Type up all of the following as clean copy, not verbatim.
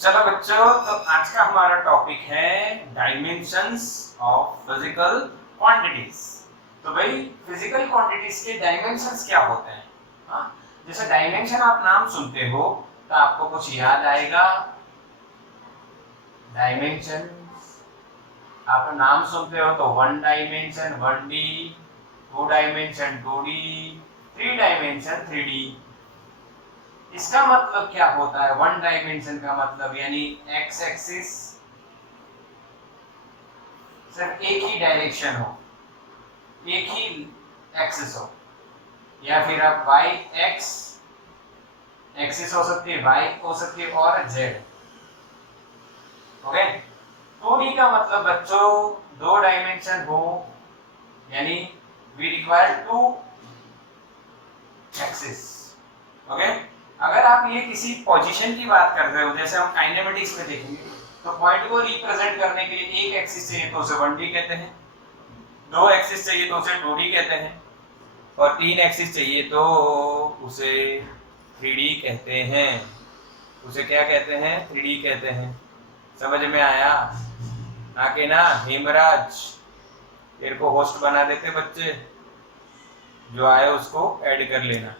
चलो बच्चों, तो आज का हमारा टॉपिक है डायमेंशंस ऑफ फिजिकल क्वांटिटीज। तो भाई फिजिकल क्वांटिटीज के डायमेंशंस क्या होते हैं? हाँ, जैसे डायमेंशन आप नाम सुनते हो तो आपको कुछ याद आएगा। डायमेंशन आप नाम सुनते हो तो 1 dimension 1D, 2 dimension 2D, 3 dimension 3D। इसका मतलब क्या होता है? 1 डायमेंशन का मतलब यानी एक्स एक्सिस सिर्फ एक ही डायरेक्शन हो, एक ही एक्सिस हो, या फिर आप वाई एक्स एक्सिस हो सकती है, वाई हो सकती है और जेड। ओके, 2D का मतलब बच्चों 2 डायमेंशन हो, यानी वी रिक्वायर 2 एक्सिस। ओके, अगर आप ये किसी पोजीशन की बात कर रहे हो, जैसे हम काइनेमेटिक्स में देखेंगे, तो पॉइंट को रिप्रेजेंट करने के लिए एक एक्सिस चाहिए तो उसे 1D कहते हैं, 2 एक्सिस चाहिए तो उसे 2D कहते हैं, और 3 एक्सिस चाहिए तो उसे 3D कहते हैं। उसे क्या कहते हैं? 3D कहते हैं। समझ में आया? आके ना हेमराज तेरे को होस्ट बना देते, बच्चे जो आए उसको ऐड कर लेना।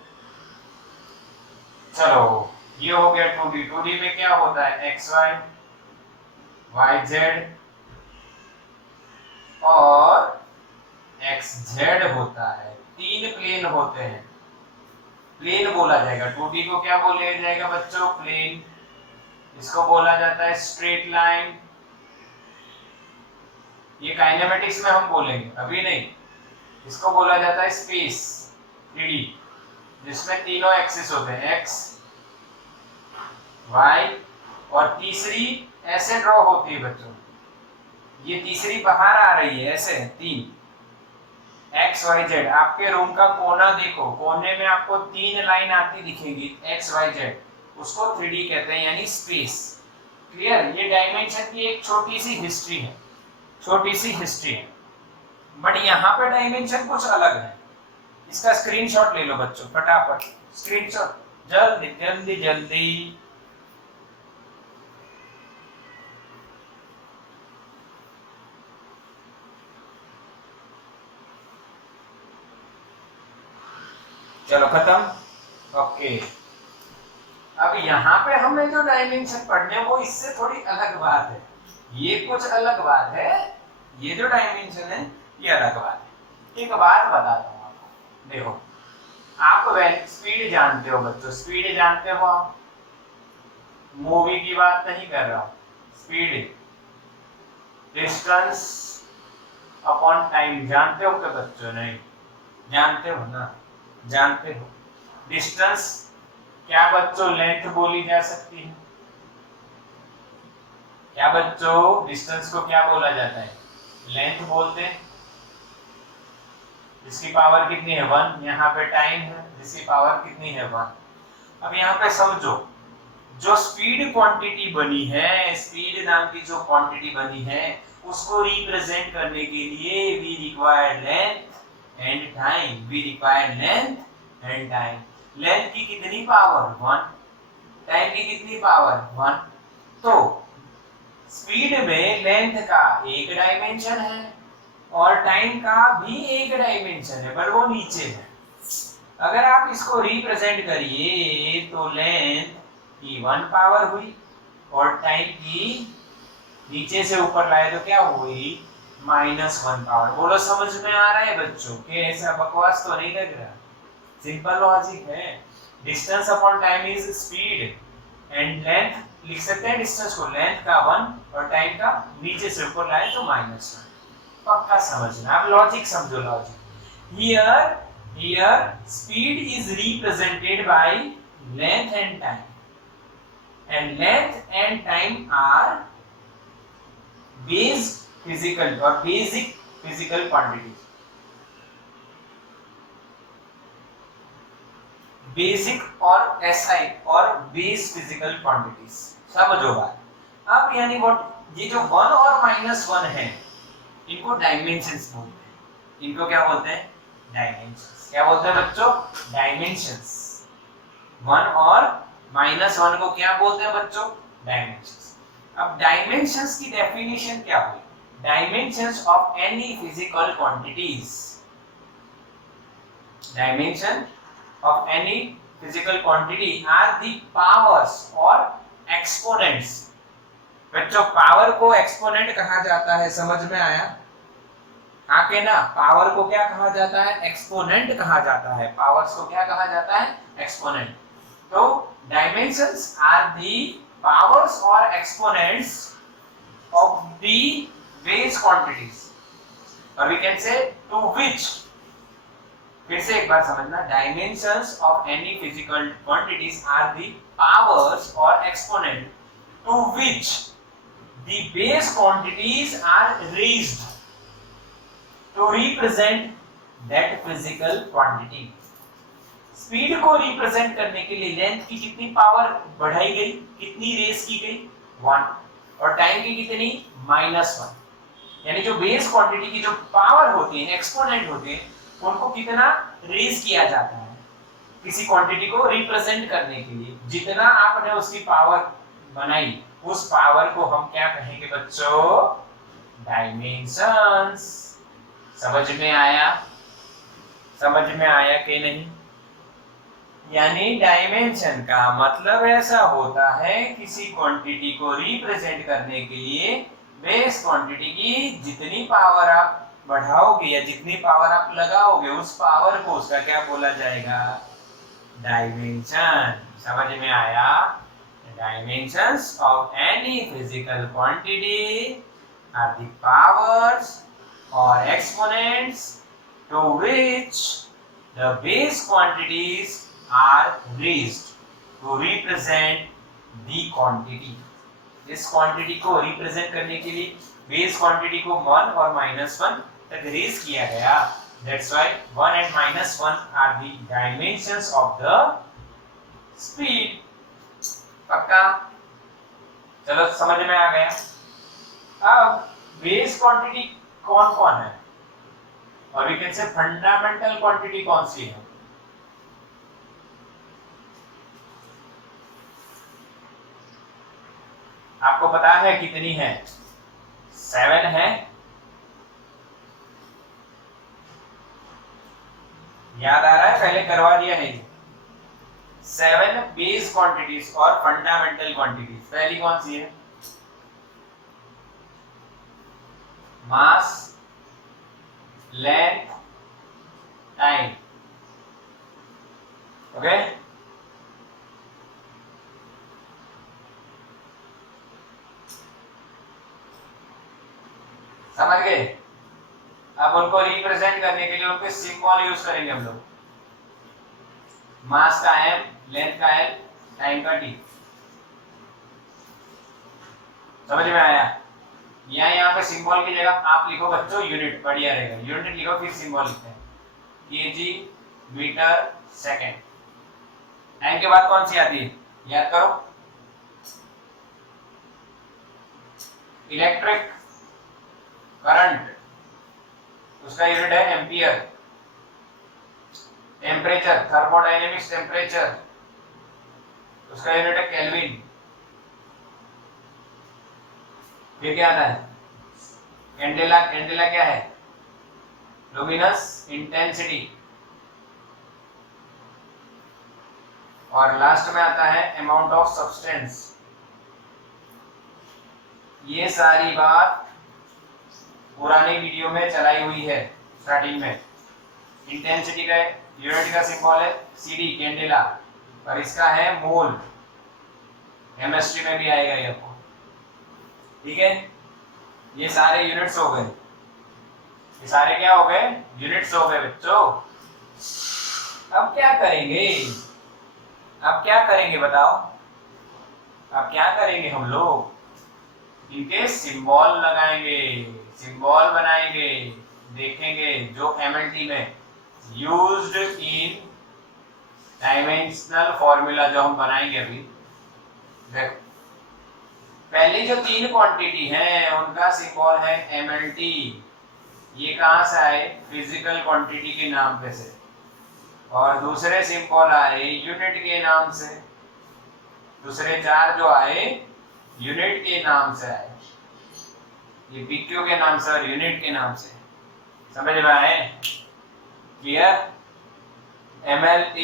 चलो, ये हो गया 2D। 2D में क्या होता है? एक्स वाई, वाई जेड और एक्स जेड होता है। 3 प्लेन होते हैं, प्लेन बोला जाएगा। 2D को क्या बोला जाएगा बच्चों? प्लेन। इसको बोला जाता है स्ट्रेट लाइन। ये काइनेमेटिक्स में हम बोलेंगे, अभी नहीं। इसको बोला जाता है स्पेस, 3D, जिसमें तीनों एक्सिस होते हैं, एक्स वाई, और तीसरी ऐसे ड्रॉ होती है बच्चों, ये तीसरी बाहर आ रही है ऐसे, 3 एक्स वाई जेड। आपके रूम का कोना देखो, कोने में आपको 3 लाइन आती दिखेगी, एक्स वाई जेड, उसको 3D कहते हैं, यानी स्पेस। क्लियर? ये डायमेंशन की एक छोटी सी हिस्ट्री है, छोटी सी हिस्ट्री है। बट यहाँ पे डायमेंशन कुछ अलग है। इसका स्क्रीनशॉट ले लो बच्चों, फटाफट स्क्रीनशॉट, जल्दी जल्दी जल्दी। चलो खत्म। ओके, अब यहाँ पे हमें जो डायमेंशन पढ़ने हैं वो इससे थोड़ी अलग बात है। ये कुछ अलग बात है, ये जो डायमेंशन है ये अलग बात है। एक बात बताता हूँ आपको, देखो, आप स्पीड जानते हो बच्चों, स्पीड जानते हो आप? मूवी की बात नहीं कर रहा हूँ, स्पीड, डिस्टेंस अपॉन टाइम जानते हो क्या बच्चों? नहीं जानते हो ना? जानते हो। डिस्टेंस क्या बच्चों लेंथ बोली जा सकती है? क्या बच्चों डिस्टेंस को क्या बोला जाता है? लेंथ बोलते हैं। जिसकी पावर कितनी है? 1। यहाँ पे टाइम है, जिसकी पावर कितनी है? 1। अब यहाँ पे समझो, जो स्पीड क्वांटिटी बनी है, स्पीड नाम की जो क्वांटिटी बनी है, उसको रिप्रेजेंट करने के लिए we require length and time. We require length and time. Length की कितनी पावर? 1। टाइम की कितनी पावर? 1। तो स्पीड में लेंथ का एक डायमेंशन है और टाइम का भी एक डायमेंशन है, पर वो नीचे है। अगर आप इसको रिप्रेजेंट करिए तो लेंथ की 1 पावर हुई और टाइम की नीचे से ऊपर लाए तो क्या हुई? -1 पावर। बोलो समझ में आ रहा है बच्चों? कि ऐसा बकवास तो नहीं लग रहा? सिंपल लॉजिक है। Distance upon time is speed and length लिख सकते हैं डिस्टेंस को, लेंथ का 1 और टाइम का नीचे से ऊपर लाए तो -1। पक्का समझना, अब लॉजिक समझो। Logic here speed is represented by length and time, and length and time are base physical और बेसिक फिजिकल क्वांटिटीज। बेसिक और एसआई और बेस फिजिकल क्वांटिटीज, समझो बात। अब यानी व्हाट, ये जो 1 और -1 है, इनको डायमेंशंस बोलते हैं। इनको क्या बोलते हैं? डायमेंशंस। क्या बोलते हैं बच्चों? डायमेंशंस। 1 और -1 को क्या बोलते हैं बच्चों? डायमेंशंस। अब डायमेंशंस की डेफिनेशन क्या हुई? Dimensions of any physical quantities, dimension of any physical quantity are the powers और exponents। बच्चों पावर को एक्सपोनेंट कहा जाता है, समझ में आया? हाँ के ना? पावर को क्या कहा जाता है? एक्सपोनेंट कहा जाता है। पावर्स को क्या कहा जाता है? एक्सपोनेंट। तो डायमेंशंस आर दी पावर्स और exponents of the base quantities, और we can say to which, फिर से एक बार समझना, dimensions of any physical quantities are the powers और exponent to which the base quantities are raised to represent that physical quantity. Speed को represent करने के लिए लेंथ की कितनी पावर बढ़ाई गई, कितनी रेज की गई? 1, और टाइम की कितनी? -1। यानी जो बेस क्वांटिटी की जो पावर होती है, एक्सपोनेंट होते हैं, उनको कितना रेज किया जाता है किसी क्वांटिटी को रिप्रेजेंट करने के लिए। जितना आपने उसकी पावर बनाई, उस पावर को हम क्या कहेंगे बच्चों? डायमेंशंस। समझ में आया? समझ में आया कि नहीं? यानी डायमेंशन का मतलब ऐसा होता है, किसी क्वांटिटी को रिप्रेजेंट करने के लिए बेस क्वांटिटी की जितनी पावर आप बढ़ाओगे या जितनी पावर आप लगाओगे, उस पावर को उसका क्या बोला जाएगा? डायमेंशन। समझ में आया? Dimensions of any physical quantity are the powers और exponents to which the base quantities are raised to represent the quantity. इस क्वांटिटी को रिप्रेजेंट करने के लिए बेस क्वांटिटी को 1 और -1 तक रेज किया गया। That's why 1 and -1 are the dimensions of the speed। पक्का? चलो समझ में आ गया। अब बेस क्वांटिटी कौन कौन है, और we can say fundamental quantity कौन सी है? आपको पता है कितनी है? 7 है। याद आ रहा है? पहले करवा दिया है। 7 बेस क्वांटिटीज और फंडामेंटल क्वांटिटीज। पहली कौन सी है? मास, लेंथ, टाइम। ओके? समझ गए? अब उनको रिप्रेजेंट करने के लिए उनके सिंबल यूज करेंगे हम लोग। मास का m, लेंथ का l, टाइम का t। समझ में आया? यहाँ पे सिंबल की जगह आप लिखो बच्चों यूनिट, बढ़िया रहेगा। यूनिट लिखो, फिर सिंबल लिखते हैं, केजी, मीटर, सेकेंड। टाइम के बाद कौन सी आती है? याद करो। इलेक्ट्रिक करंट, उसका यूनिट है एम्पियर। टेम्परेचर, थर्मोडायनेमिक्स टेम्परेचर, उसका यूनिट है केल्विन। फिर क्या आता है? कैंडेला। कैंडेला क्या है? Luminous intensity. और लास्ट में आता है अमाउंट ऑफ सब्सटेंस। ये सारी बात पुरानी वीडियो में चलाई हुई है स्टार्टिंग में। इंटेंसिटी का यूनिट का सिंबल है सीडी, कैंडेला, और इसका है मोल। केमिस्ट्री में भी आएगा ये आपको। ठीक है? ये सारे यूनिट्स हो गए। ये सारे क्या हो गए? यूनिट्स हो गए बच्चों। अब क्या करेंगे? अब क्या करेंगे बताओ? अब क्या करेंगे हम लोग? इनके सिंबल लगाएंगे, सिंबल बनाएंगे, देखेंगे जो एमएलटी में यूज्ड इन डायमेंशनल फॉर्मूला जो हम बनाएंगे अभी। देखो, पहली जो 3 क्वांटिटी हैं उनका सिंबल है एमएलटी। ये कहां से आए? फिजिकल क्वांटिटी के नाम पे से। और दूसरे सिंबल आए यूनिट के नाम से। दूसरे 4 जो आए यूनिट के नाम से आए, ये पीक्यू के नाम से और यूनिट के नाम से, समझ में आए? क्लियर? ml/t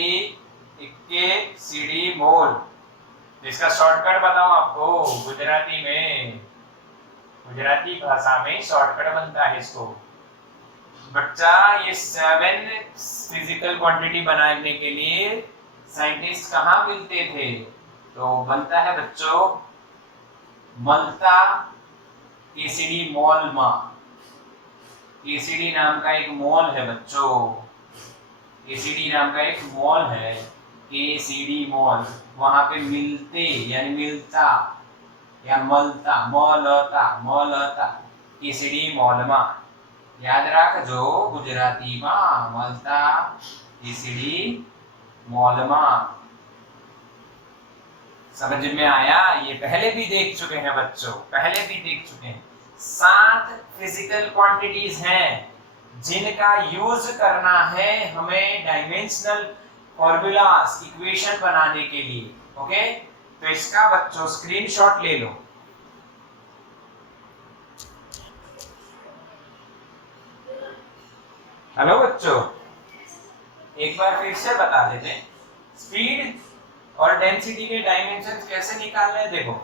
इक्के सीडी मोल, इसका शॉर्टकट बताऊं आपको, गुजराती में, गुजराती भाषा में शॉर्टकट बनता है इसको। बच्चा ये 7 फिजिकल क्वांटिटी बनाने के लिए साइंटिस्ट कहाँ मिलते थे? तो बनता है बच्चों मल्ता केसीडी मॉल में। केसीडी नाम का एक मॉल है बच्चों, केसीडी नाम का एक मॉल है, केसीडी मॉल, वहां पे मिलते यानी मिलता या मलता, मलता केसीडी मॉल में, याद रख जो गुजराती में मलता केसीडी मॉल में। समझ में आया? ये पहले भी देख चुके हैं बच्चों, पहले भी देख चुके हैं। 7 फिजिकल क्वांटिटीज हैं जिनका यूज करना है हमें डायमेंशनल फॉर्मूलास इक्वेशन बनाने के लिए। ओके, तो इसका बच्चों स्क्रीनशॉट ले लो। हेलो बच्चों, एक बार फिर से बता देते हैं स्पीड और डेंसिटी के डायमेंशन कैसे निकालने हैं। देखो,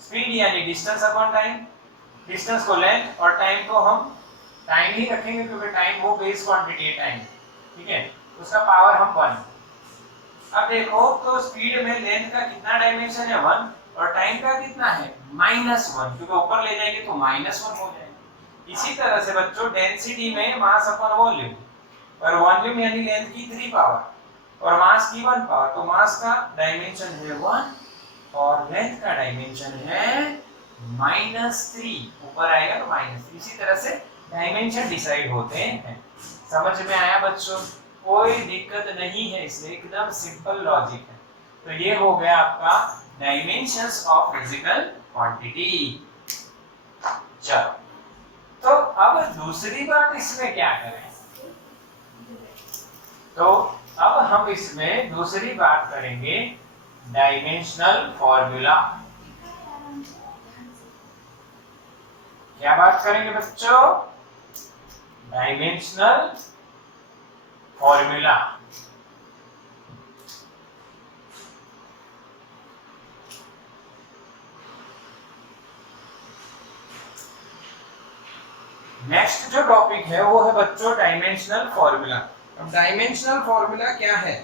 स्पीड यानी डिस्टेंस अपॉन टाइम, डिस्टेंस को लेंथ और टाइम को हम टाइम ही रखेंगे क्योंकि टाइम वो बेस क्वांटिटी है टाइम, ठीक है, उसका पावर हम 1। अब देखो तो स्पीड में लेंथ का कितना डायमेंशन है 1 और टाइम का कितना है -1, क्योंकि ऊपर ले जाएंगे तो -1 हो जाएगा। इसी तरह से बच्चों डेंसिटी में मास अपॉन वॉल्यूम, और वॉल्यूम यानी लेंथ की 3 पावर और मास की 1 पावर, तो मास का डायमेंशन है 1 और लेंथ का डायमेंशन है -3, ऊपर आएगा तो -3। इसी तरह से डायमेंशन डिसाइड होते हैं। समझ में आया बच्चों? कोई दिक्कत नहीं है, इसमें एकदम सिंपल लॉजिक है। तो ये हो गया आपका डायमेंशंस ऑफ फिजिकल क्वांटिटी। चलो, तो अब दूसरी बात इसमें क्या करें? तो अब हम इसमें दूसरी बात करेंगे डायमेंशनल फॉर्मूला। क्या बात करेंगे बच्चों? Dimensional formula. नेक्स्ट जो टॉपिक है वो है बच्चों डायमेंशनल फॉर्मूला। अब डायमेंशनल फॉर्मूला क्या है?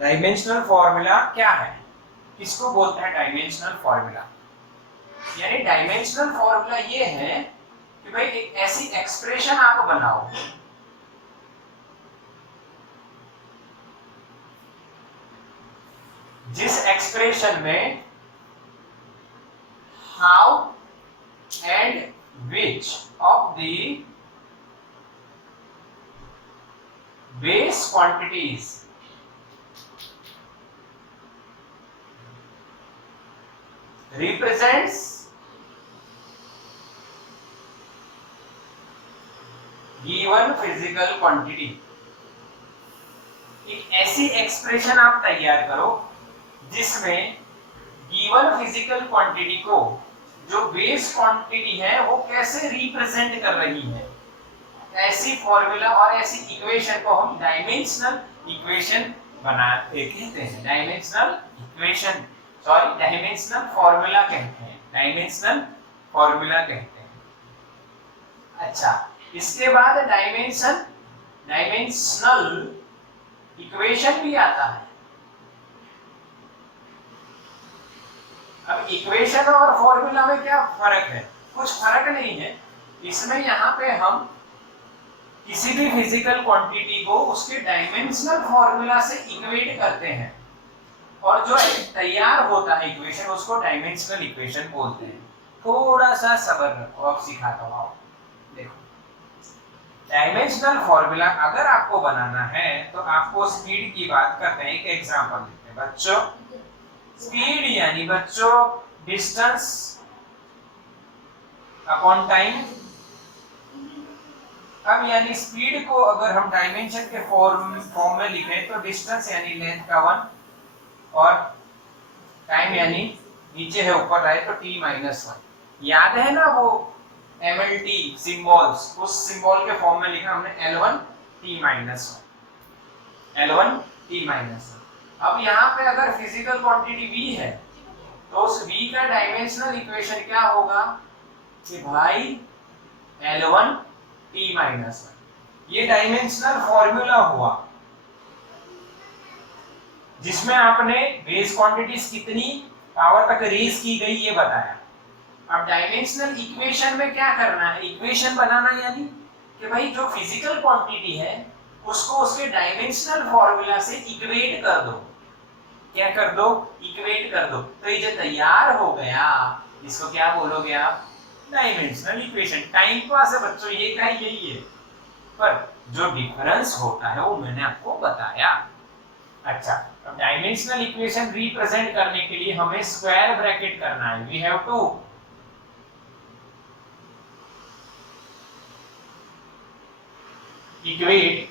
डायमेंशनल फॉर्मूला क्या है, किसको बोलते हैं डायमेंशनल फॉर्मूला? यानी डायमेंशनल फॉर्मूला ये है कि भाई एक ऐसी एक्सप्रेशन आप बनाओ जिस एक्सप्रेशन में how and which of the base quantities represents given physical quantity। एक ऐसी एक्सप्रेशन आप तैयार करो जिसमें गिवन फिजिकल क्वांटिटी को जो बेस क्वांटिटी है वो कैसे रिप्रेजेंट कर रही है। ऐसी फॉर्मूला और ऐसी इक्वेशन को हम डायमेंशनल इक्वेशन बनाते कहते हैं, dimensional equation, sorry dimensional formula कहते हैं, डायमेंशनल फॉर्मूला कहते हैं। अच्छा, इसके बाद डायमेंशनल इक्वेशन भी आता है। अब इक्वेशन और फॉर्मूला में क्या फर्क है? कुछ फर्क नहीं है इसमें। यहाँ पे हम किसी भी फिजिकल क्वांटिटी को उसके डायमेंशनल फॉर्मूला से इक्वेट करते हैं और जो तैयार होता है इक्वेशन उसको डायमेंशनल इक्वेशन बोलते हैं। थोड़ा सा सब्र रखो, अब सिखाता हूँ। देखो, डायमेंशनल फॉर्मूला अगर आपको बनाना है तो आपको स्पीड की बात करते हैं। एक एग्जांपल देते हैं बच्चों। स्पीड यानी बच्चों डिस्टेंस अपॉन टाइम। अब यानी स्पीड को अगर हम डायमेंशन के फॉर्म में लिखें तो डिस्टेंस यानी लेंथ का 1 और टाइम यानी नीचे है, ऊपर आए तो t-1। याद है ना वो MLT सिंबल्स, उस सिंबल के फॉर्म में लिखा हमने L1 t-1, L1 t-1। अब यहाँ पे अगर फिजिकल क्वांटिटी v है तो उस v का डायमेंशनल इक्वेशन क्या होगा कि भाई L1 t-1। ये डायमेंशनल फॉर्मूला हुआ जिसमें आपने बेस क्वांटिटीज कितनी पावर तक रेज की गई ये बताया। अब डायमेंशनल इक्वेशन में क्या करना है, इक्वेशन बनाना, यानी कि भाई जो फिजिकल क्वांटिटी है उसको उसके डायमेंशनल फॉर्मूला से इक्वेट कर दो। क्या कर दो? इक्वेट कर दो। तो ये जो तैयार हो गया इसको क्या बोलोगे आप? Dimensional equation. टाइम पास है बच्चों, ये का यही है, पर जो डिफरेंस होता है वो मैंने आपको बताया। अच्छा, अब डायमेंशनल इक्वेशन रिप्रेजेंट करने के लिए हमें स्क्वायर ब्रैकेट करना है। We have to equate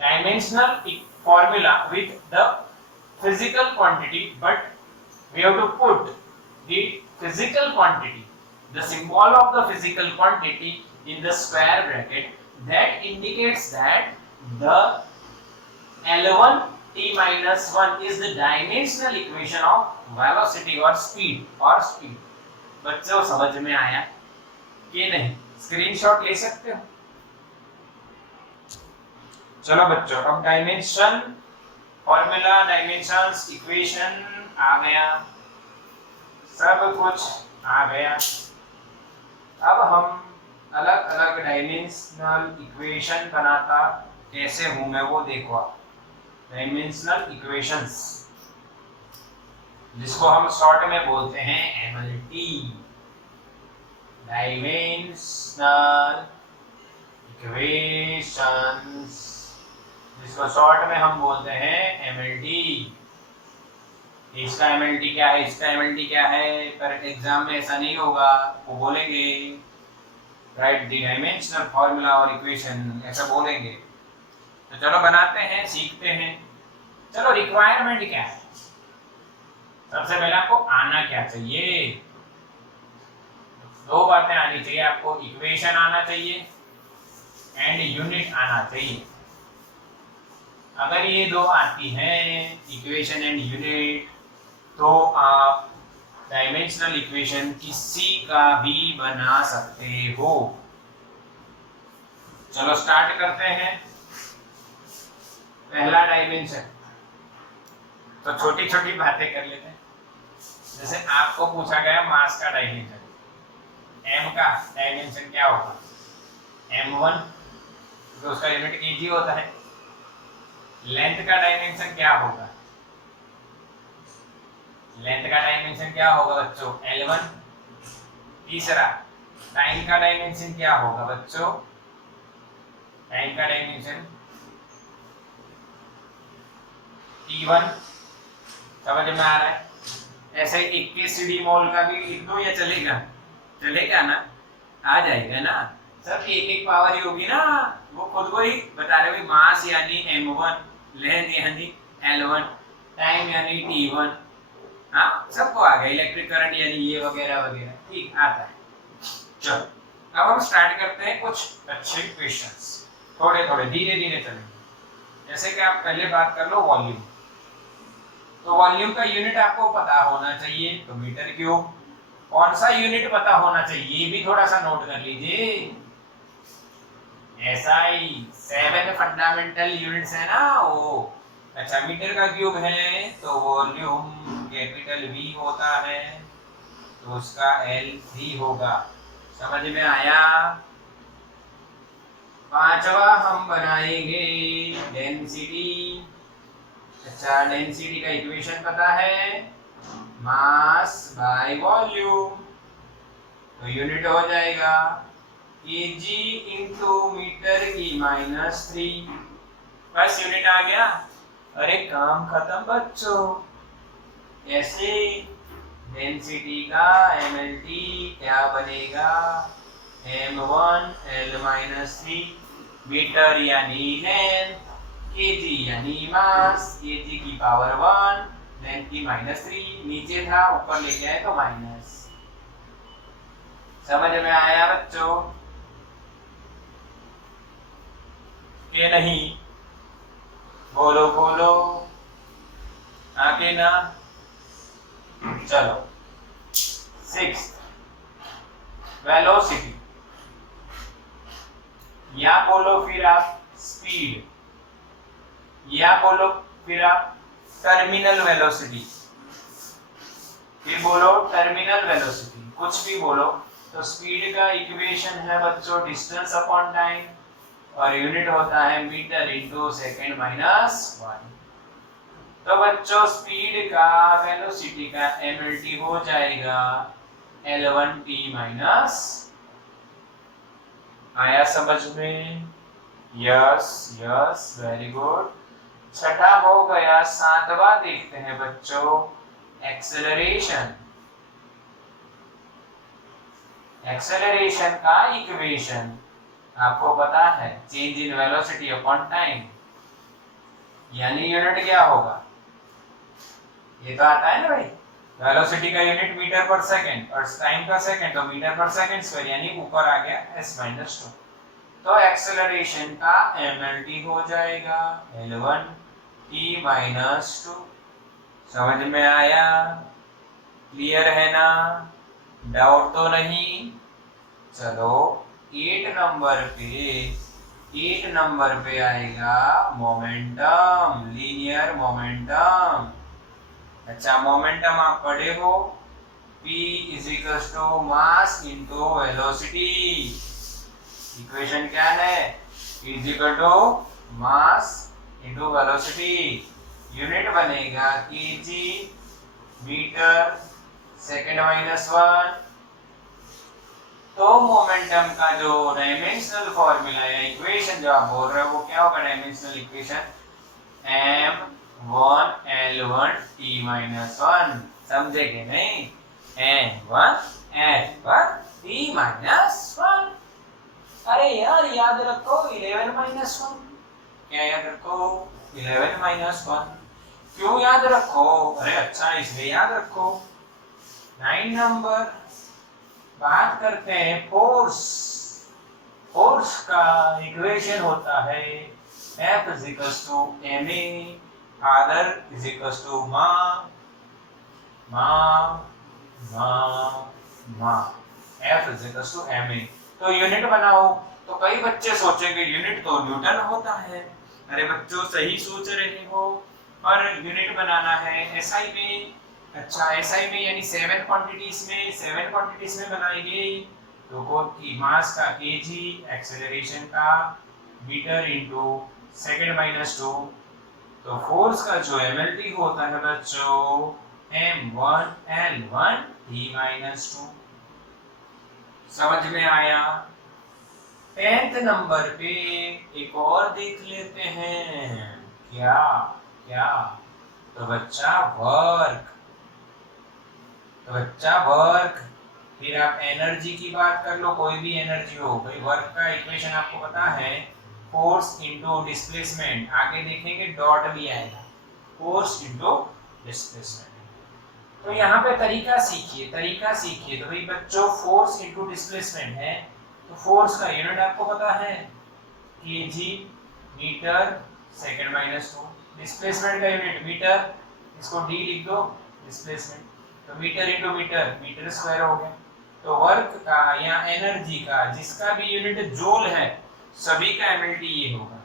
dimensional formula with the physical quantity, but we have to put the physical quantity, the symbol of the physical quantity in the square bracket. That indicates that the L1 t-1 is the dimensional equation of velocity or speed बच्चों समझ में आया कि नहीं? Screenshot ले सकते हो। चलो बच्चों, अब डायमेंशन फॉर्मूला, डायमेंशंस, इक्वेशन आ गया, सब कुछ आ गया। अब हम अलग अलग डायमेंशनल इक्वेशन बनाता कैसे हूं मैं वो देखो आप। डायमेंशनल इक्वेशंस जिसको हम शॉर्ट में बोलते हैं MLT, डायमेंशनल इक्वेशंस, जिसको शॉर्ट में हम बोलते हैं MLT। इसका MLT क्या है, इसका MLT क्या है, पर एग्जाम में ऐसा नहीं होगा, वो बोलेंगे राइट द डायमेंशनल फॉर्मूला और इक्वेशन, ऐसा बोलेंगे। तो चलो बनाते हैं, सीखते हैं। चलो रिक्वायरमेंट क्या है? सबसे पहले आपको आना क्या चाहिए? दो बातें आनी चाहिए आपको, इक्वेशन आना चाहिए एंड यूनिट आना चाहिए। अगर ये दो आती हैं, इक्वेशन एंड यूनिट, तो आप डायमेंशनल इक्वेशन किसी का भी बना सकते हो। चलो स्टार्ट करते हैं। पहला डायमेंशन, तो छोटी छोटी बातें कर लेते हैं। जैसे आपको पूछा गया मास का डायमेंशन, m का डायमेंशन क्या होगा? m1, तो उसका यूनिट kg होता है। लेंथ का डायमेंशन क्या होगा? लेंथ का डायमेंशन क्या होगा बच्चों? L1। तीसरा, टाइम का डायमेंशन क्या होगा बच्चों? टाइम का डायमेंशन T1। समझ में आ रहा है? ऐसे 21 CD मोल का भी लिख दो या चलेगा? चलेगा ना, आ जाएगा ना। सब एक एक पावर ही होगी ना, वो खुद को ही बता रहे भाई। मास यानी M1, लेंथ यानी L1, टाइम यानी T1। हाँ, सबको आ गया। इलेक्ट्रिक करंट यानी ये वगैरह वगैरह, ठीक आता है। चलो अब हम स्टार्ट करते हैं कुछ अच्छे क्वेश्चंस, थोड़े थोड़े धीरे धीरे चलेंगे। जैसे कि आप पहले बात कर लो वॉल्यूम, तो वॉल्यूम का यूनिट आपको पता होना चाहिए, तो मीटर क्यूब। कौन सा यूनिट पता होना चाहिए ये भी थोड़ा सा नोट कर लीजिए। SI 7 फंडामेंटल यूनिट्स है ना वो। अच्छा, मीटर का क्यूब है तो वॉल्यूम कैपिटल V होता है, तो उसका L3 होगा। समझ में आया? पांचवा हम बनाएंगे डेंसिटी। अच्छा, डेंसिटी का इक्वेशन पता है, मास बाय वॉल्यूम, तो यूनिट हो जाएगा kg इंटू मीटर की -3। बस यूनिट आ गया। अरे काम खत्म बच्चों। कैसे? डेंसिटी का MLT क्या बनेगा? M1 L-3, मीटर यानी लेंथ, kg यानी मास, kg की पावर 1 देन t -3 नीचे था ऊपर लेके आए तो माइनस। समझ में आया बच्चों के नहीं? बोलो बोलो, आगे ना। चलो 6 वेलोसिटी, या बोलो फिर आप स्पीड, या बोलो फिर आप टर्मिनल वेलोसिटी, फिर बोलो टर्मिनल वेलोसिटी, कुछ भी बोलो। तो स्पीड का इक्वेशन है बच्चों डिस्टेंस अपॉन टाइम, और यूनिट होता है मीटर इंटू सेकेंड माइनस 1। तो बच्चों स्पीड का वेलोसिटी का mlt हो जाएगा L1t माइनस। आया समझ में? Yes yes, very good. छठा हो गया, सातवां देखते हैं बच्चों, एक्सेलरेशन। एक्सेलरेशन का इक्वेशन आपको पता है, change in velocity upon time, यानी यूनिट क्या होगा? ये तो आता है ना भाई, वेलोसिटी का यूनिट मीटर पर सेकंड और टाइम का सेकंड, तो मीटर पर सेकंड स्क्वायर, यानी ऊपर आ गया s-2। तो एक्सेलरेशन का mlt हो जाएगा L1t-2। समझ में आया? क्लियर है ना? डाउट तो नहीं? चलो 8 नंबर पे आएगा मोमेंटम, लीनियर मोमेंटम। अच्छा, मोमेंटम आप पढ़े हो, P = mass into velocity. Equation क्या है? P = mass into velocity. Unit बनेगा kg मीटर सेकेंड माइनस 1। तो मोमेंटम का जो डायमेंशनल फॉर्मूला या इक्वेशन जो आप बोल रहे हो वो क्या होगा? Dimensional equation m1 L1 t-1। समझे कि नहीं? m1 L1 t-1। अरे यार याद रखो 11 - 1। क्या याद रखो? 11 - 1। क्यों याद रखो? अरे अच्छा इसलिए याद रखो। 9 नंबर, बात करते हैं फोर्स। फोर्स का इक्वेशन होता है F = ma, father = ma। F = ma। तो यूनिट बनाओ। तो कई बच्चे सोचेंगे यूनिट तो न्यूटन होता है। अरे बच्चों सही सोच रहे हो, और यूनिट बनाना है SI में। अच्छा, SI में यानी 7 क्वांटिटीज में बनाएंगे। तो की मास का kg, एक्सेलरेशन का मीटर इंटू सेकेंड माइनस 2। तो फोर्स का जो mlt होता है बच्चों m1 L1 t-2। समझ में आया? 10th नंबर पे एक और देख लेते हैं। क्या क्या? तो बच्चा वर्क। फिर आप एनर्जी की बात कर लो, कोई भी एनर्जी हो भाई। वर्क का इक्वेशन आपको पता है, फोर्स इनटू डिस्प्लेसमेंट। आगे देखेंगे डॉट भी आएगा, फोर्स इनटू डिस्प्लेसमेंट। तो यहाँ पे तरीका सीखिए। तो भाई बच्चों फोर्स इनटू डिस्प्लेसमेंट है, तो फोर्स का यूनिट आपको पता है kg metre second minus 2। Displacement का यूनिट मीटर, इसको d लिख दो डिस्प्लेसमेंट। तो metre into metre, metre square हो गया। तो वर्क का या एनर्जी का जिसका भी यूनिट जूल है, सभी का mlt ये होगा।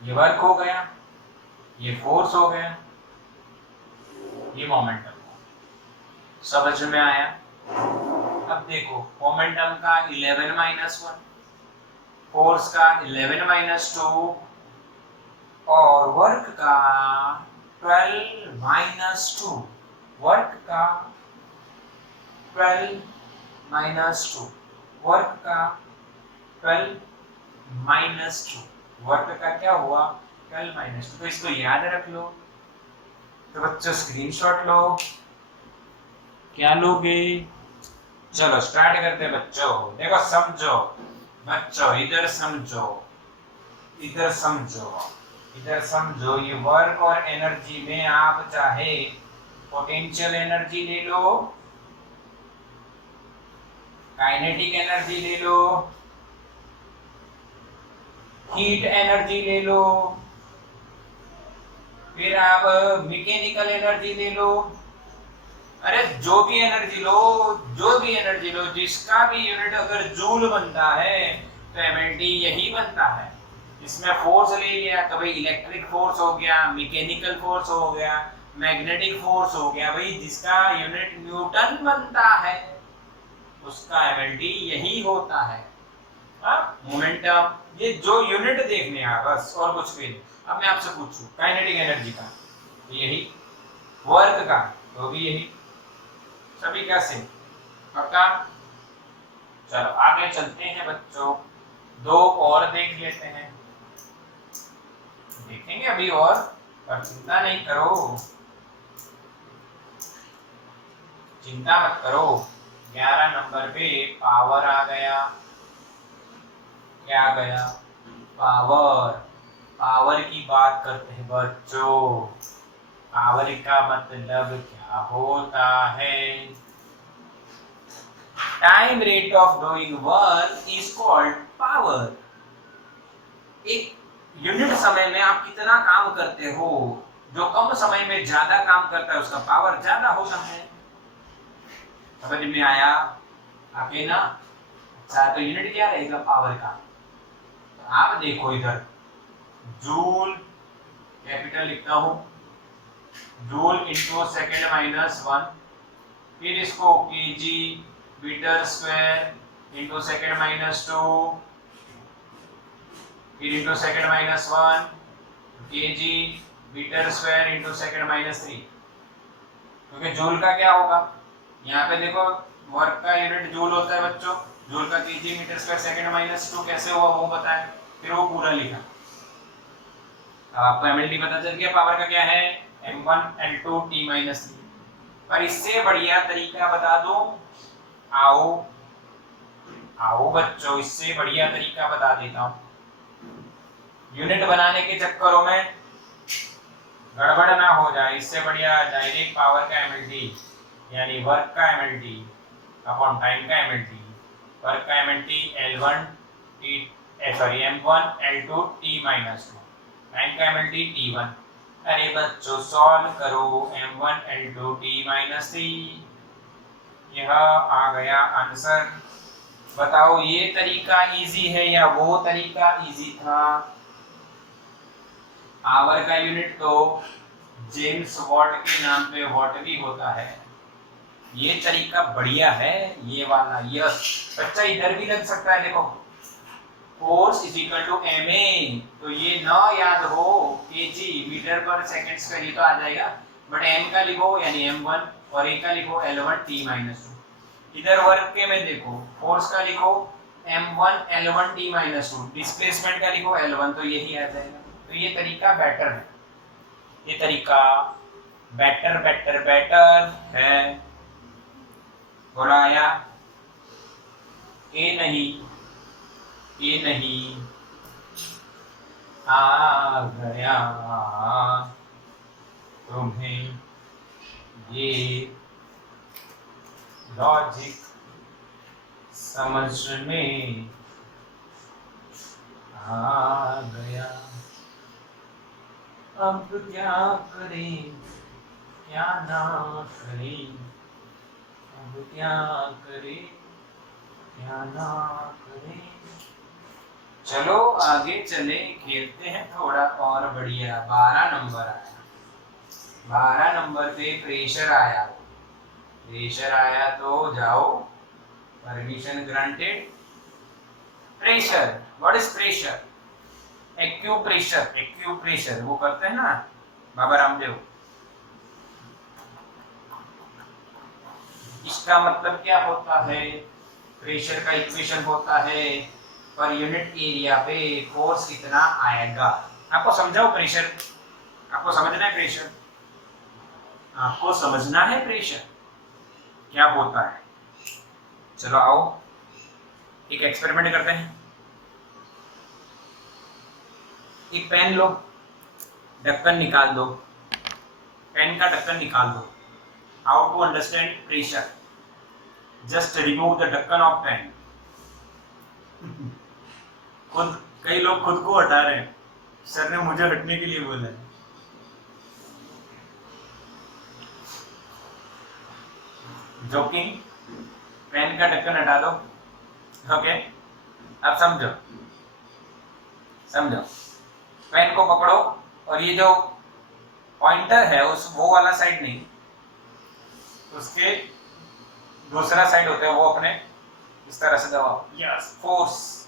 ये वर्क हो गया, ये फोर्स हो गया, ये मोमेंटम। समझ में आया? अब देखो मोमेंटम का 11 - 1, फोर्स का 11 - 2 और वर्क का 12 - 2। वर्क का 12 - 2, वर्क का 12 - 2, वर्क का क्या हुआ? 12 - 2। तो इसको याद रख लो। तो बच्चों स्क्रीनशॉट लो। क्या लोगे? चलो स्टार्ट करते हैं बच्चों। देखो समझो बच्चों, इधर समझो, इधर समझो, ये वर्क और एनर्जी में आप चाहे पोटेंशियल एनर्जी ले लो, काइनेटिक एनर्जी ले लो, हीट एनर्जी ले लो, फिर आप मैकेनिकल एनर्जी ले लो, अरे जो भी एनर्जी लो, जो भी एनर्जी लो, जिसका भी यूनिट अगर जूल बनता है तो एमएलटी यही बनता है। इसमें फोर्स ले लिया तो भाई इलेक्ट्रिक फोर्स हो गया, मैकेनिकल फोर्स हो गया, मैग्नेटिक फोर्स हो गया, भाई जिसका यूनिट न्यूटन बनता है उसका एमएलटी यही होता है। मोमेंटम, ये जो यूनिट देखने आ बस, और कुछ भी नहीं। अब मैं आपसे पूछूं काइनेटिक एनर्जी का, तो यही, वर्क का तो भी यही, सभी क्या सेम, पक्का। चलो आगे चलते हैं बच्चों, दो और देख लेते हैं, देखेंगे अभी और, पर चिंता नहीं करो, चिंता मत करो। 11 नंबर पे पावर आ गया, क्या आ गया, पावर। पावर की बात करते हैं बच्चों, पावर का मतलब क्या होता है। Time rate of doing work is called power. एक यूनिट समय में आप कितना काम करते हो, जो कम समय में ज्यादा काम करता है उसका पावर ज्यादा होता है। समझ में आया आपके ना? अच्छा, तो यूनिट क्या रहेगा पावर का, तो आप देखो इधर, जूल कैपिटल लिखता हूं, जूल इंटू सेकेंड माइनस 1, फिर इसको kg metre square into second minus 2, फिर into second minus 1, kg metre square into second minus 3। क्योंकि जूल का क्या होगा, यहाँ पे देखो वर्क का यूनिट जूल होता है बच्चों, जूल का kg metre square second minus 2 कैसे हुआ वो बताएं, फिर वो पूरा लिखा। अब आपको एमएलटी पता चल गया पावर का क्या है, m1 l2 t माइनस 3। पर इससे बढ़िया तरीका बता दो, आओ आओ बच्चों, इससे बढ़िया तरीका बता देता हूँ। यूनिट बनाने के चक्करों में गड़बड़ ना हो जाए, इससे बढ़िया डायरेक्ट पावर का एमएलटी यानी वर्क का एमएलटी अपॉन टाइम का एमएलटी, वर्क का MLT L1 T sorry M1 L2 T minus 2, time का एमएलटी T1। अरे बच्चों सॉल्व करो, M1 L2 T माइनस 3, यह आ गया आंसर। बताओ ये तरीका इजी है या वो तरीका इजी था? पावर का यूनिट तो जेम्स वॉट के नाम पे वॉट भी होता है, ये तरीका बढ़िया है ये वाला। यस बच्चा इधर भी लग सकता है, देखो force is equal to ma, तो ये ना याद हो kg मीटर पर सेकंड स्क्वायर, ये तो आ जाएगा, बट m का लिखो यानी m1 और a का लिखो L1 t माइनस 2। इधर वर्क के में देखो फोर्स का लिखो m1 L1 t minus 2, displacement का लिखो L1, तो यही आ जाएगा। तो ये तरीका बेटर है, ये तरीका बेटर बेटर बेटर है। बोला आया? ये नहीं, ये नहीं आ गया तुम्हें ये लॉजिक समझ में आ गया। अब क्या करें क्या ना करें, अब क्या करें क्या ना करें। चलो आगे चले, खेलते हैं थोड़ा और बढ़िया। 12 नंबर आया, 12 नंबर पे प्रेशर आया, प्रेशर आया तो जाओ, permission granted. Pressure, what is pressure? Acupressure, acupressure वो करते हैं ना बाबा रामदेव, इसका मतलब क्या होता है? प्रेशर का इक्वेशन होता है पर यूनिट एरिया पे फोर्स कितना आएगा। आपको समझाओ प्रेशर, आपको समझना है प्रेशर, आपको समझना है प्रेशर क्या होता है। चलो आओ एक एक्सपेरिमेंट करते हैं। एक पेन लो, ढक्कन निकाल दो, पेन का ढक्कन निकाल दो। How to understand pressure, just remove the ढक्कन ऑफ पेन। खुद कई लोग खुद को हटा रहे हैं, सर ने मुझे हटने के लिए बोला है। जोकिंग, पेन का ढक्कन हटा दो। ओके, अब समझो, समझो, पेन को पकड़ो और ये जो पॉइंटर है उस वो वाला साइड नहीं, उसके दूसरा साइड होता है वो अपने इस तरह से दबाओ। Yes, force.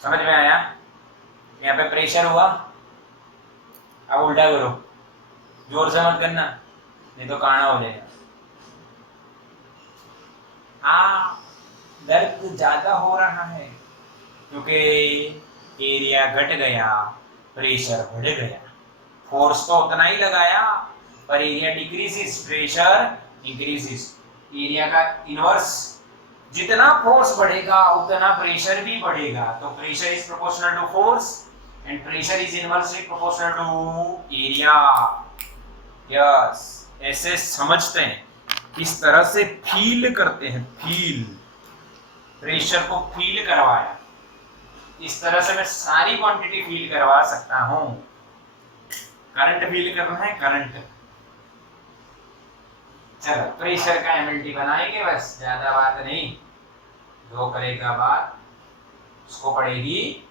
समझ में आया? यहाँ पे प्रेशर हुआ। अब उल्टा करो, जोर से मत करना नहीं तो काना हो जाएगा। हाँ, दर्द ज्यादा हो रहा है क्योंकि एरिया घट गया, प्रेशर बढ़ गया। फोर्स तो उतना ही लगाया पर area decreases, pressure increases. Area का इनवर्स, जितना फोर्स बढ़ेगा उतना प्रेशर भी बढ़ेगा। तो pressure is proportional to force and pressure is inversely proportional to area. Yes, ऐसे समझते हैं, इस तरह से फील करते हैं। फील, प्रेशर को फील करवाया, इस तरह से मैं सारी क्वांटिटी फील करवा सकता हूं। करंट फील करना है, करंट। चलो, प्रेशर का एमएलटी बनाएंगे, बस ज्यादा बात नहीं। जो करेगा बात उसको पड़ेगी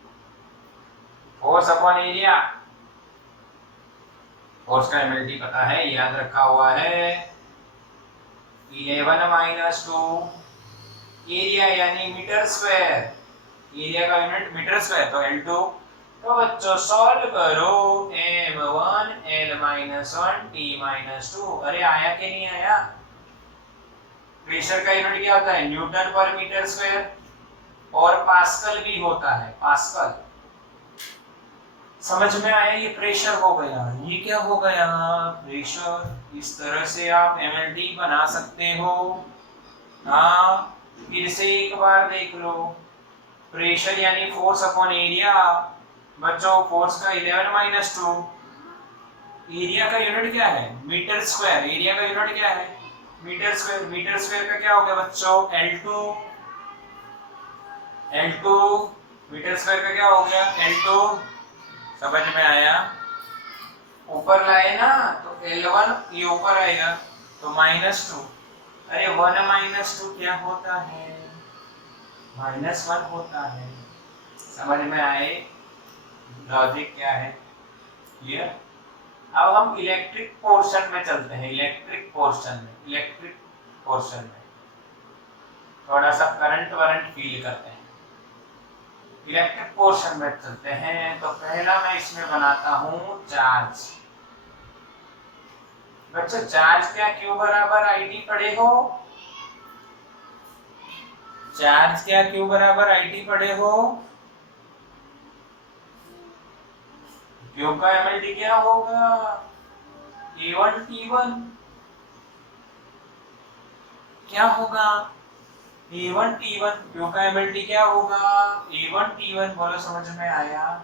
फोर्स अपॉन एरिया। फोर्स का एमएलटी पता है, याद रखा हुआ है, 11 माइनस 2 एरिया यानी मीटर स्क्वायर। एरिया का यूनिट मीटर स्क्वायर, तो L2। तो बच्चों सॉल्व करो, M1 L-1 T-2। अरे आया कि नहीं आया? प्रेशर का यूनिट क्या होता है? न्यूटन पर मीटर स्क्वायर, और पास्कल भी होता है, पास्कल। समझ में आया? ये प्रेशर हो गया, ये क्या हो गया? प्रेशर। इस तरह से आप एमएलटी बना सकते हो। हाँ, फिर से एक बार देख लो, प्रेशर यानी फोर्स अपॉन एरिया। बच्चों फोर्स का 11 माइनस 2, एरिया का यूनिट क्या है? Metre square. एरिया का यूनिट क्या है? Metre square. मीटर स्क्वायर का क्या हो गया बच्चों? L2। L2 मीटर स्क्वायर का क्या हो गया? L2। समझ में आया? ऊपर लाए ना तो L1 ये ऊपर आएगा तो -2। अरे 1 माइनस 2 क्या होता है? -1 होता है। समझ में आए लॉजिक क्या है? क्लियर? अब हम इलेक्ट्रिक पोर्शन में चलते हैं। इलेक्ट्रिक पोर्शन में थोड़ा सा करंट वरंट फील करते हैं। इलेक्ट्रिक पोर्शन में चलते हैं, तो पहला मैं इसमें बनाता हूं चार्ज। बच्चों चार्ज क्या Q बराबर IT पढ़े हो? चार्ज क्या Q बराबर IT पढ़े हो? Q का एमएलटी क्या होगा? A1 T1। क्या होगा? A1 T1। Q का एमएलटी क्या होगा? A1 T1। बोलो समझ में आया?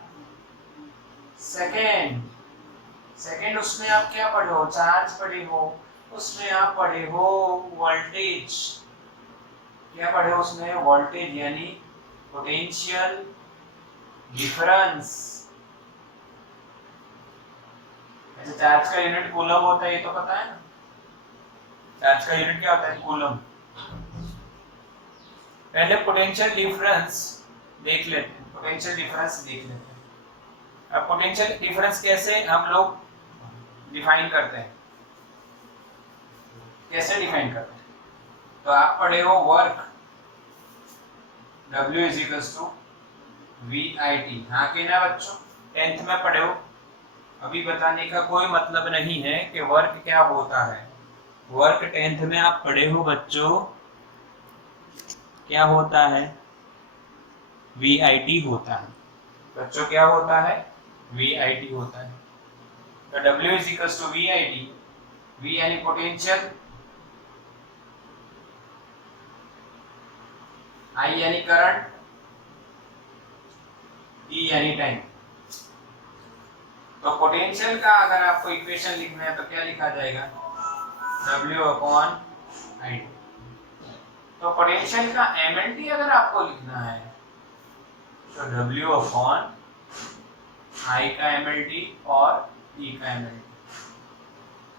सेकेंड उसमें आप क्या पढ़े हो? चार्ज पढ़े हो। उसमें आप पढ़े हो वोल्टेज। क्या पढ़े हो उसमें? वोल्टेज यानी पोटेंशियल डिफरेंस। अच्छा, चार्ज का यूनिट कूलम होता है, ये तो पता है ना? चार्ज का यूनिट क्या होता है? कूलम। पहले पोटेंशियल डिफरेंस देख लेते हैं। पोटेंशियल डिफरेंस देख लेते हैं। अब पोटेंशियल डिफरेंस कैसे हम लोग डिफाइन करते हैं? कैसे डिफाइन करते हैं? तो आप पढ़े हो वर्क, W = VIT। हाँ कि ना बच्चों? 10th में पढ़े हो। अभी बताने का कोई मतलब नहीं है कि वर्क क्या होता है। वर्क 10th में आप पढ़े हो बच्चों, क्या होता है? VIT होता है। बच्चों क्या होता है? VIT होता है। तो W = VIT। V यानी पोटेंशियल, I यानी करंट, T यानी टाइम। तो पोटेंशियल का अगर आपको इक्वेशन लिखना है तो क्या लिखा जाएगा, W अपॉन आई। तो पोटेंशियल का एमएलटी अगर आपको लिखना है तो W अपॉन आई का एमएलटी और E का एमएलटी।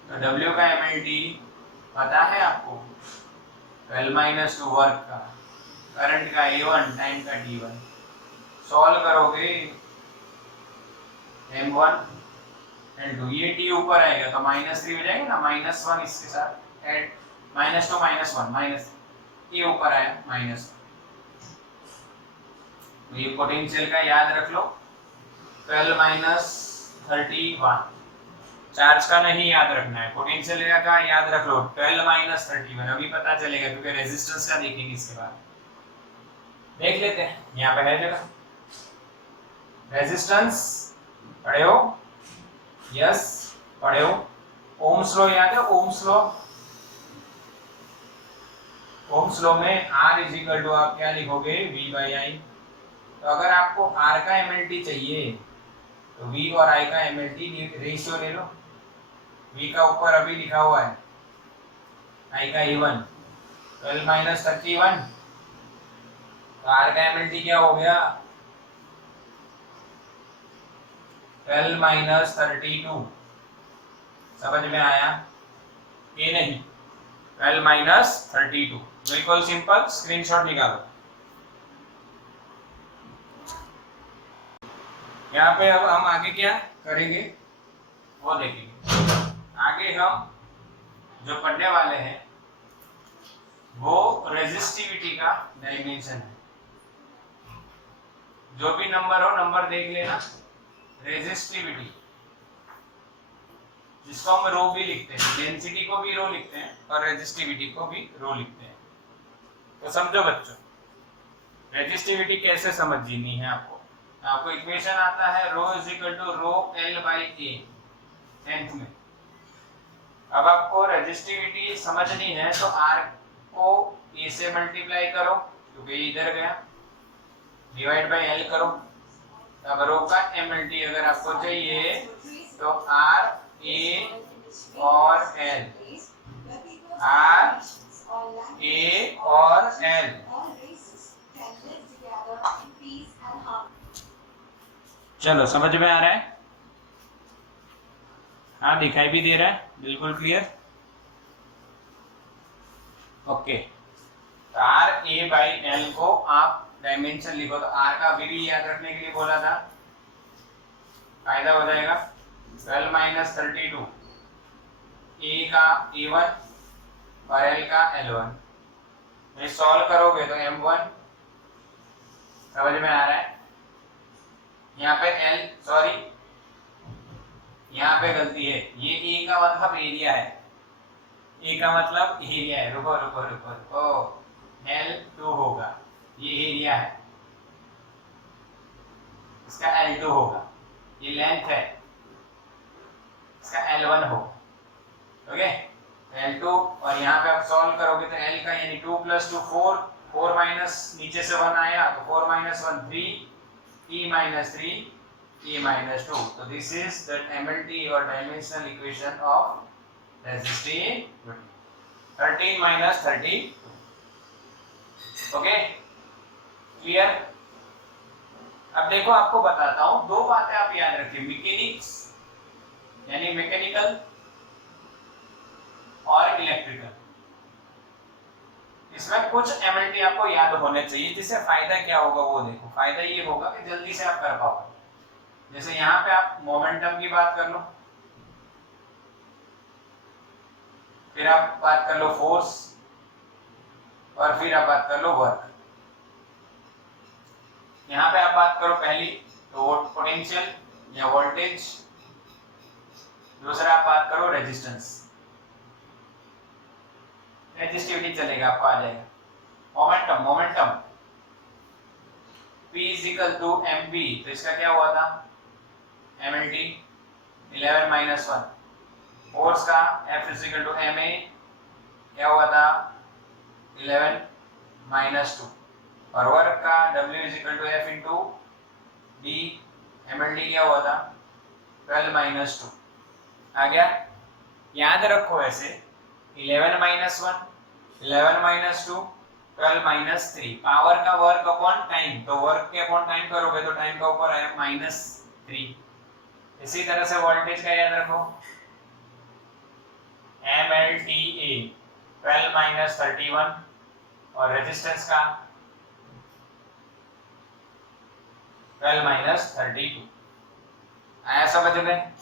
तो W का एमएलटी पता है आपको, 12 - 2 वर्क का, करंट का A1, टाइम का T1। सॉल्व करोगे M1 L2, ये T ऊपर आएगा तो -3 हो जाएगा ना, -1 इसके साथ ऐड, -2 -1 माइनस, ये ऊपर आया -1। तो ये पोटेंशियल का याद रख लो, 12 - 31। चार्ज का नहीं याद रखना है, पोटेंशियल का याद रख लो, 12 - 31। अभी पता चलेगा क्योंकि रेजिस्टेंस का देखेंगे इसके बाद। देख लेते हैं, यहाँ पे है जगह रेजिस्टेंस, पढ़े हो? यस पढ़े हो? ओम्स लॉ याद है? ओम्स लॉ, ओम्स लॉ में R इज आप क्या लिखोगे, V/I। तो अगर आपको R का एमएलटी चाहिए तो V और I का एमएलटी रेशियो ले लो। V का ऊपर अभी लिखा हुआ है, I का A1, 12 - 31। तो R का एमएलटी क्या हो गया, 12 - 32। समझ में आया? ये नहीं, 12 - 32, बिल्कुल सिंपल। स्क्रीनशॉट निकालो। यहाँ पे अब हम आगे क्या करेंगे वो देखेंगे। आगे हम जो पढ़ने वाले हैं वो रेजिस्टिविटी का डायमेंशन है। जो भी नंबर हो, नंबर देख लेना। रेजिस्टिविटी, जिसको हम रो भी लिखते हैं, डेंसिटी को भी रो लिखते हैं और रेजिस्टिविटी को भी रो लिखते हैं। तो समझो बच्चों, रेजिस्टिविटी कैसे समझनी है आपको। आपको इक्वेशन आता है rho is equal to rho L by A 10th में। अब आपको रेजिस्टिविटी समझनी है तो R को A से मल्टीप्लाई करो क्योंकि इधर गया, डिवाइड बाई L करो। अब रो का एमएलटी अगर आपको चाहिए तो R A और L, R A और L। चलो समझ में आ रहा है? हाँ दिखाई भी दे रहा है, बिल्कुल क्लियर। ओके, तो R A बाई L को आप डायमेंशन लिखो। तो R का अभी भी याद रखने के लिए बोला था, फायदा हो जाएगा। 12 - 32, A का A1 और L का L1। ये सॉल्व करोगे तो M1, समझ में आ रहा है? यहाँ पे L, सॉरी यहाँ पे गलती है, ये A का मतलब एरिया है, A का मतलब एरिया है। रुको रुको रुको रुको, L2 होगा, ये एरिया है, इसका L2 होगा। ये लेंथ है, इसका L1 होगा। Okay, L2। और यहाँ पे आप सॉल्व करोगे तो L का यानी 2 + 2 4, 4 माइनस नीचे से 1 आया तो 4 - 1 3, E - 3, E - 2। तो दिस इज द MLT और dimensional equation of resistivity, 13 - 30। Okay clear? अब देखो आपको बताता हूं, दो बातें आप याद रखिए, मैकेनिक्स यानी मैकेनिकल और इलेक्ट्रिकल। इसमें कुछ एमएलटी आपको याद होने चाहिए, जिससे फायदा क्या होगा वो देखो। फायदा ये होगा कि जल्दी से आप कर पाओगे। जैसे यहाँ पे आप मोमेंटम की बात कर लो, फिर आप बात कर लो फोर्स, और फिर आप बात कर लो वर्क। यहाँ पे आप बात करो पहली तो पोटेंशियल या वोल्टेज, दूसरा आप बात करो रेजिस्टेंस। रेजिस्टिविटी चलेगा, आपको आ जाएगा। मोमेंटम, मोमेंटम P = mv, तो इसका क्या हुआ था, mlt 11 - 1। फोर्स का F = ma, क्या हुआ था 11 - 2। और वर्क का W = F × D, mlt क्या हुआ था 12 माइनस 2 आ गया। याद रखो ऐसे 11 माइनस 1, 11 माइनस 2, 12 माइनस 3, पावर का वर्क अपॉन टाइम, तो वर्क के अपॉन टाइम करोगे तो टाइम का ऊपर आया -3। इसी तरह से वोल्टेज का याद रखो MLTA 12 माइनस 31 और रेजिस्टेंस का 12 माइनस 32। आया समझ में?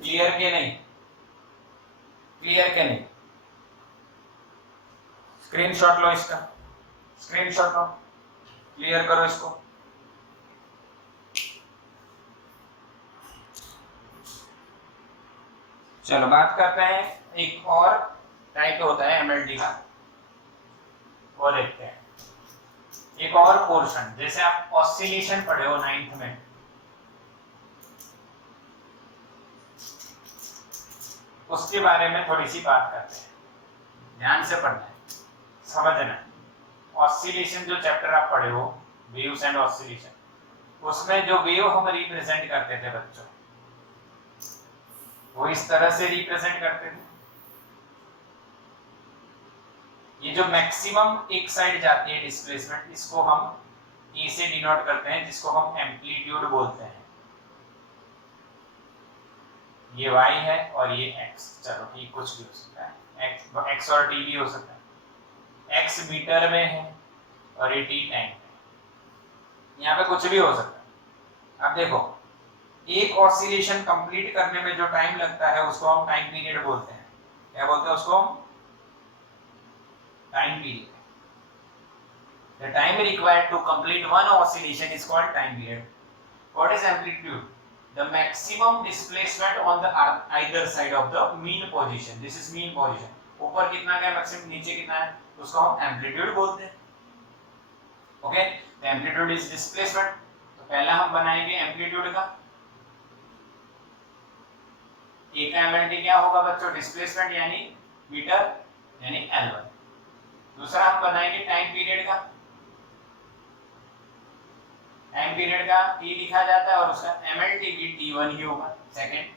क्लियर के नहीं? क्लियर के नहीं? स्क्रीनशॉट लो इसका, स्क्रीनशॉट लो, क्लियर करो इसको। चलो बात करते हैं, एक और टाइप होता है एमएलडी का, वो देखते हैं। एक और पोर्शन, जैसे आप ऑसिलेशन पढ़े हो 9th में, उसके बारे में थोड़ी सी बात करते हैं। ध्यान से पढ़ना है, समझना। ऑसिलेशन जो चैप्टर आप पढ़े हो, वेव्स एंड ऑसिलेशन, उसमें जो वेव हम रिप्रेजेंट करते थे बच्चों, वो इस तरह से रिप्रेजेंट करते थे। ये जो मैक्सिमम एक साइड जाती है डिस्प्लेसमेंट, इसको हम ए से डिनोट करते हैं, जिसको हम एम्पलीट्यूड बोलते हैं। ये y है और ये x, चलो ठीक, कुछ भी हो सकता है, x और t भी हो सकता है। x मीटर में है और ये t टाइम है, यहाँ पे कुछ भी हो सकता है। अब देखो, एक ऑसिलेशन कंप्लीट करने में जो टाइम लगता है उसको हम टाइम पीरियड बोलते हैं। क्या बोलते हैं उसको? Time period. The time required to complete one oscillation is called time period. What is amplitude? The maximum displacement on the either side of the mean position. This is mean position. ऊपर कितना का maximum, नीचे कितना है, उसको हम amplitude बोलते हैं। ओके, तो एम्पलीट्यूड इज डिस्प्लेसमेंट। तो पहला हम बनाएंगे एम्पलीट्यूड का। ए का एमएलटी क्या होगा बच्चों? डिस्प्लेसमेंट यानी मीटर यानी L1। दूसरा हम बनाएंगे टाइम पीरियड का। टाइम पीरियड का t लिखा जाता है और उसका एमएलटी भी t1 ही होगा, सेकंड।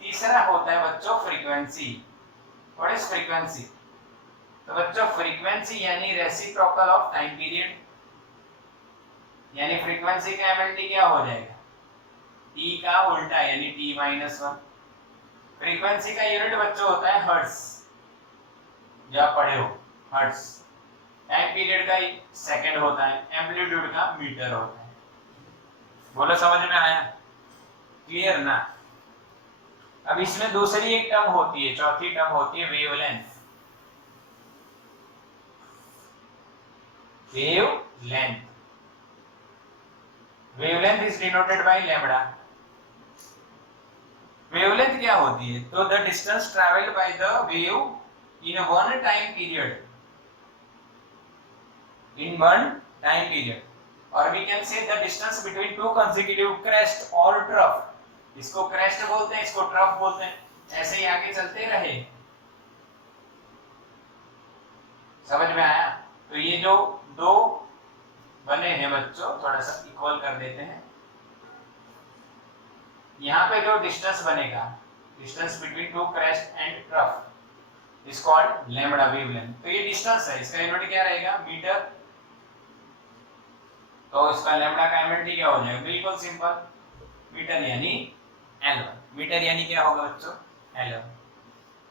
तीसरा होता है बच्चों फ्रीक्वेंसी। What is frequency? तो बच्चों फ्रीक्वेंसी यानी रेसिप्रोकल ऑफ टाइम पीरियड, यानी फ्रीक्वेंसी का एमएलटी क्या हो जाएगा? t का उल्टा यानी t-1। फ्रीक्वेंसी का यूनिट बच्चों होता है हर्ट्ज, जो आप पढ़े हो, हर्ट्ज। टाइम पीरियड का सेकंड होता है, एम्पलीट्यूड का मीटर होता है। बोलो समझ में आया? क्लियर ना? अब इसमें दूसरी एक टर्म होती है, चौथी टर्म होती है wavelength. Wavelength, wavelength is denoted by lambda. Wavelength क्या होती है? तो the distance travelled by the wave in a one time period, in one time period, or we can say the distance between two consecutive crest or trough। इसको crest बोलते हैं, इसको trough बोलते हैं। ऐसे ही आगे चलते रहे। समझ में आया? तो ये जो दो बने हैं बच्चों, थोड़ा सा इक्वल कर देते हैं। यहाँ पे जो डिस्टेंस बनेगा, distance between two crest and trough, is called lambda wavelength। तो ये डिस्टेंस है, इसका यूनिट क्या रहेगा? मीटर। तो इसका लैम्बडा का एमएलटी क्या हो जाएगा? बिल्कुल सिंपल, मीटर यानी L1। मीटर यानी क्या होगा बच्चों? L1।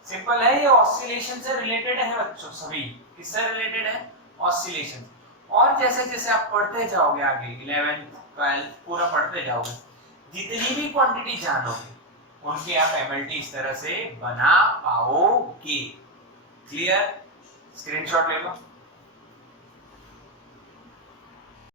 सिंपल है, ये ऑसिलेशन से रिलेटेड है बच्चों सभी। किससे रिलेटेड है? ऑसिलेशन। और जैसे जैसे आप पढ़ते जाओगे आगे 11th 12th पूरा पढ़ते जाओगे, जितनी भी क्वांटिटी जानोगे उनकी आप एमएलटी इस तरह से बना पाओगे। क्लियर? स्क्रीनशॉट ले लो।